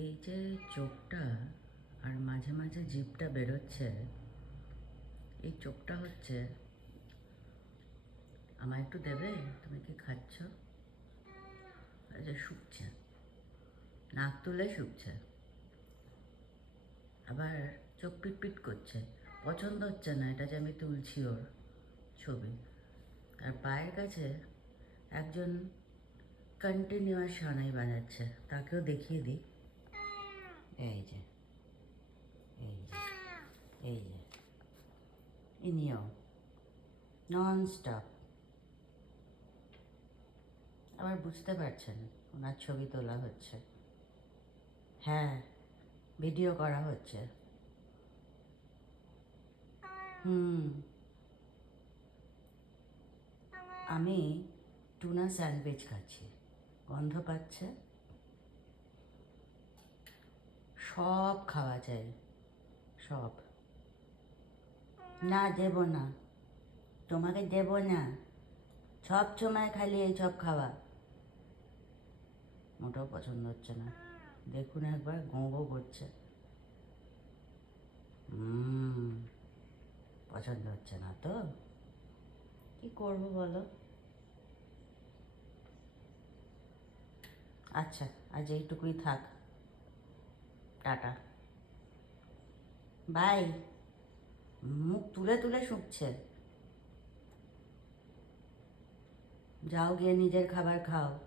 এই যে চোখটা আর মাঝে মাঝে জিভটা বেরোচ্ছে, এই চোখটা হচ্ছে আমায় একটু দেবে? তুমি কি খাচ্ছ? যে শুকছে, নাক তুলে শুকছে, আবার চোখ পিটপিট করছে। পছন্দ হচ্ছে না এটা যে আমি তুলছি ওর ছবি। আর পায়ের কাছে একজন কন্টিনিউয়াস সানাই বাজাচ্ছে, তাকেও দেখিয়ে দিই। এই যে এই যে এই যে ইনিও নন স্টপ আবার বুঝতে পারছেন, ওনার ছবি তোলা হচ্ছে। হ্যাঁ ভিডিও করা হচ্ছে। হুম। আমি টুনা স্যান্ডউইচ খাচ্ছি। গন্ধ পাচ্ছে। সব খাওয়া যায়, সব। না, দেব না। তোমাকে দেব না। সব সময় খালি এই সব খাওয়া। মোটেও পছন্দ হচ্ছে না। দেখুন একবার, গোঁ গোঁ করছে। পছন্দ হচ্ছে না তো? কি করব বলো? আচ্ছা আজ এইটুকুই থাক। টাটা। বাই। মুখ তুলে তুলে শুকছে। যাও গিয়ে নিজের খাবার খাও।